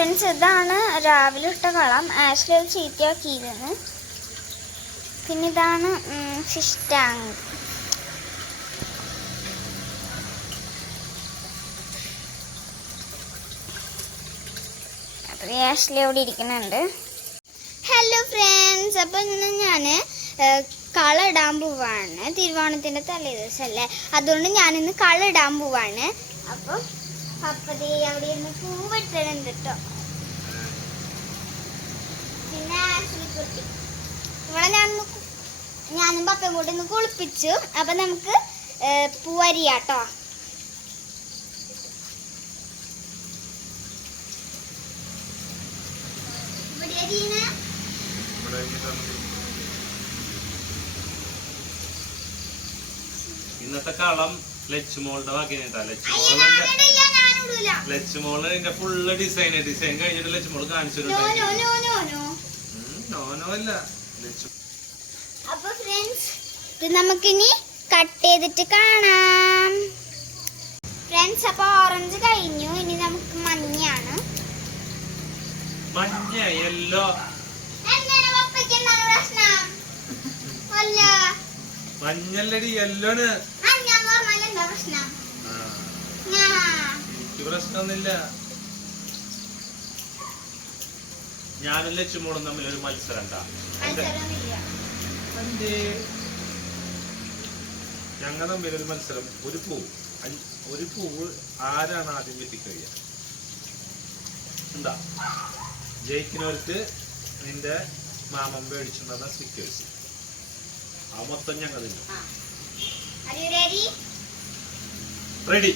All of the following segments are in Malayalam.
ഫ്രണ്ട്സ്, ഇതാണ് രാവിലെ ഇട്ട കളം. ആഷ്ലി അത് ചീത്തയാക്കിയിരുന്നു. പിന്നെ ഇതാണ് ഫിഷ് ടാങ്ക്. അപ്പോൾ ആഷ്ലി അവിടെ ഇരിക്കുന്നുണ്ട്. ഹലോ ഫ്രണ്ട്സ്, അപ്പോൾ ഇന്ന് ഞാൻ കളയിടാൻ പോവാണ്. തിരുവോണത്തിൻ്റെ തലേ ദിവസമല്ലേ, അതുകൊണ്ട് ഞാനിന്ന് കളയിടാൻ പോവാണ്. അപ്പോൾ പപ്പതേ അവിടെ ഇരുന്ന് പൂവിട്ടുണ്ട് കേട്ടോ. പിന്നെ ആഷ്ലി കുട്ടി ഇവിടെ ഞാനും പപ്പയും കൂടി ഒന്ന് കുളിപ്പിച്ചു. അപ്പം നമുക്ക് പൂവരിയാട്ടോ. ഇന്നത്തെ കളം ലച്ചുമോളുടെ വകയാ. ലച്ചുമോളിന്റെ ഫുള്ള് ഡിസൈൻ കഴിഞ്ഞിട്ട് ലച്ചുമോള് കാണിച്ചിട്ടുണ്ട്. അപ്പൊ ഫ്രണ്ട്സ്, ഇത് നമുക്കിനി കട്ട് ചെയ്തിട്ട് കാണാം. ഫ്രണ്ട്സ്, അപ്പൊ ഓറഞ്ച് കഴിഞ്ഞു. ഇനി നമുക്ക് മഞ്ഞയാണ്. മഞ്ഞ യെല്ലോ മഞ്ഞല്ലടി യെല്ലോണ്. എനിക്ക് പ്രശ്നമൊന്നുമില്ല. ഞാനും ലച്ചുമോളും തമ്മിൽ ഒരു മത്സരം ഞങ്ങൾ തമ്മിൽ ഒരു മത്സരം. ഒരു പൂവ് ആരാണ് ആദ്യം വെട്ടിക്കഴിയുക ഉണ്ടാ. ജയിക്കുന്നവർക്ക് നിന്റെ മാമൻ മേടിച്ചിട്ടുണ്ടെന്ന സ്റ്റിക്കേഴ്സ് ആ മൊത്തം ഞങ്ങൾ റെഡി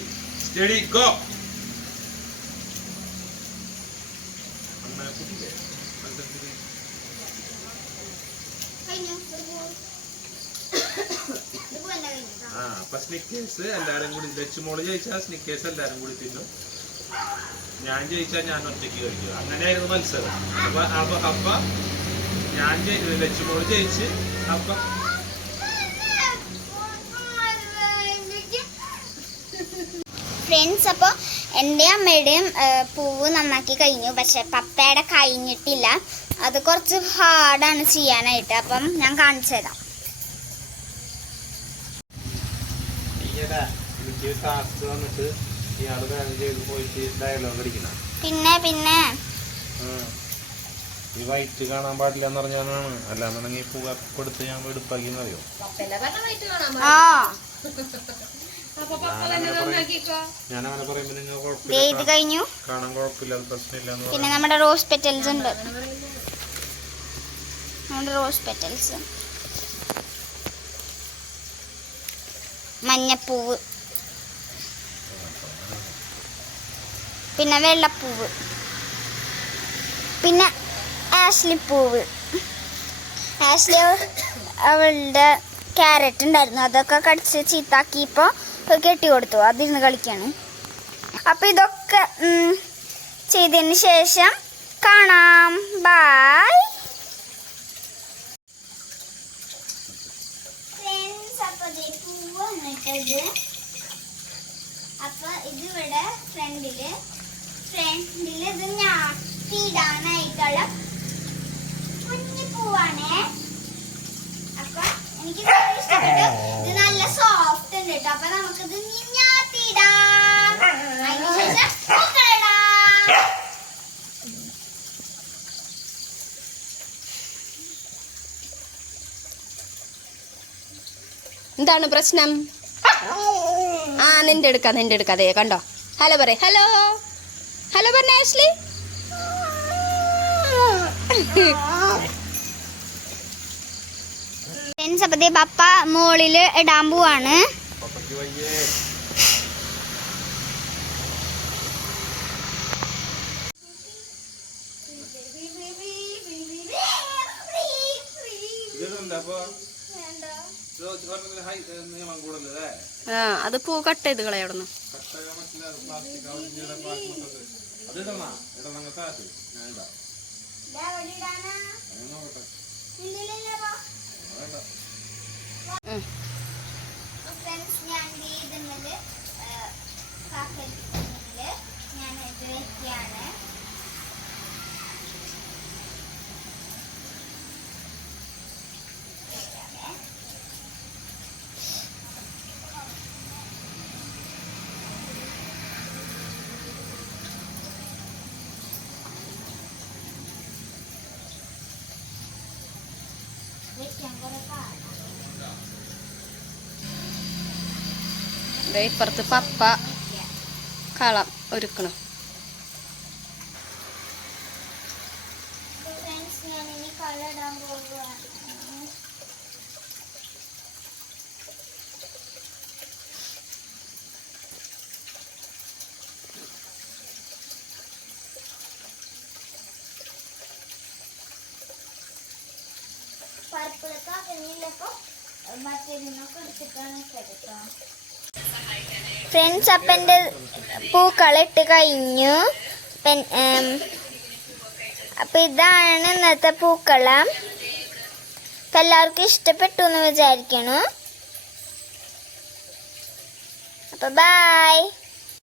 സ്റ്റഡി ഗോ. അപ്പൊ സ്നിക്കേഴ്സ് എല്ലാരും കൂടി, ലച്ചുമോള് ജയിച്ചാൽ സ്നിക്കേഴ്സ് എല്ലാരും കൂടി തിന്നും. ഞാൻ ജയിച്ചാൽ ഞാൻ ഒറ്റയ്ക്ക് കഴിക്കുക. അങ്ങനെയായിരുന്നു മത്സരം. അപ്പൊ ഞാൻ ലച്ചുമോള് ജയിച്ച്. അപ്പൊ ഫ്രണ്ട്സ്, അപ്പോൾ എൻ്റെ അമ്മയുടെയും പൂവ് നന്നാക്കി കഴിഞ്ഞു. പക്ഷെ പപ്പയുടെ കഴിഞ്ഞിട്ടില്ല. അത് കുറച്ച് ഹാർഡാണ് ചെയ്യാനായിട്ട്. അപ്പം ഞാൻ കാണിച്ചു തരാം. പിന്നെ ഈ വൈറ്റ് കാണാൻ പാടില്ല എന്ന് പറഞ്ഞാണ്. അല്ലാന്നുണ്ടെങ്കിൽ പൂവ് കൊടുത്ത് ഞാൻ എടുപ്പാക്കിയെന്നറിയോ? ഞാനങ്ങനെ പറയുമ്പോ നിങ്ങൾ കഴിഞ്ഞു. കാണാൻ കുഴപ്പമില്ല, പ്രശ്നമില്ല. പിന്നെ നമ്മുടെ റോസ് പെറ്റൽസ് ഉണ്ട്. റോസ് പെറ്റൽസ്, മഞ്ഞപ്പൂവ്, പിന്നെ വെള്ളപ്പൂവ്, പിന്നെ ആഷ്ലി പൂവ്. ആഷ്ലി അവളുടെ ക്യാരറ്റ് ഉണ്ടായിരുന്നു, അതൊക്കെ കടിച്ച് ചീത്താക്കിയപ്പോൾ കെട്ടി കൊടുത്തു. അതിരുന്ന് കളിക്കാണ്. അപ്പം ഇതൊക്കെ ചെയ്തതിന് ശേഷം കാണാം. ബൈ. അപ്പൊ ഇതിവിടെ ഫ്രണ്ടില് ഇത് ഞാട്ടിടാനായിട്ടുള്ള കുഞ്ഞു പൂവാണേ. അപ്പൊ എനിക്ക് ഇഷ്ടപ്പെട്ടു. ഇത് നല്ല സോഫ്റ്റ് ഉണ്ട് കേട്ടോ. അപ്പൊ നമുക്കിത് ഞാട്ടിടാം. അതിനുശേഷം പൂക്കളിടാം. എന്താണ് പ്രശ്നം? നിന്റെ എടുക്കാതെ കണ്ടോ. ഹലോ പറ. ഹലോ പറഞ്ഞ ആഷ്ലി. അപ്പത്തേ പപ്പ മോളില് ഇടാൻ പോവാണ്. അത് പൂ കട്ട് ചെയ്ത് കളയവിടുന്നു. ദേ ഇപ്പുറത്ത് പപ്പ കളം ഒരുക്കണം. ഞാനിനി കളയിടാൻ പോകുകയാണ്. പർപ്പിളൊക്കെ കഴിഞ്ഞില്ലപ്പോ മറ്റേതിനൊക്കെ എടുത്തിട്ടാണ് കേട്ടോ ഫ്രണ്ട്സ്. അപ്പം എൻ്റെ പൂക്കളിട്ട് കഴിഞ്ഞു. അപ്പം ഇതാണ് ഇന്നത്തെ പൂക്കളം. അപ്പം എല്ലാവർക്കും ഇഷ്ടപ്പെട്ടു എന്ന് വിചാരിക്കണു. അപ്പം ബൈ.